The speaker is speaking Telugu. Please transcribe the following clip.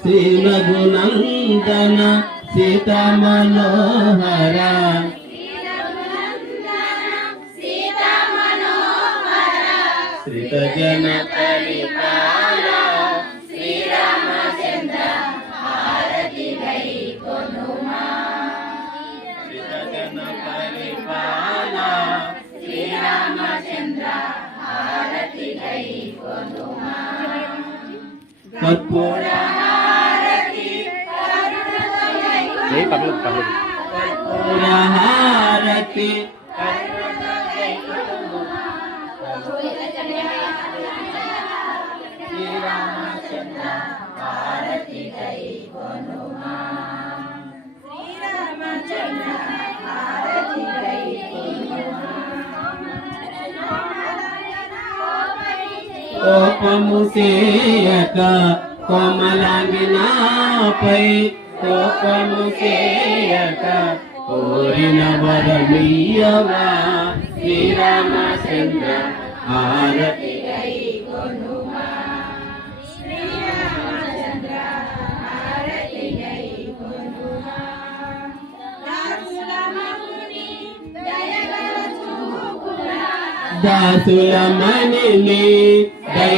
శ్రీ రఘునందన సీత మనోహర శ్రీత జన పరిపాల శ్రీత జన పరిపాల కర్పూర ఏ పర్లేదు పర్లేదు. హారతి శ్రీరామచంద్ర హారతి కోపము చేయక కోమలాంగి నాపై కోపము చేయక కోరిన వరమీయవా శ్రీరామచంద్ర ఆరతి దాసుల మణిని దయ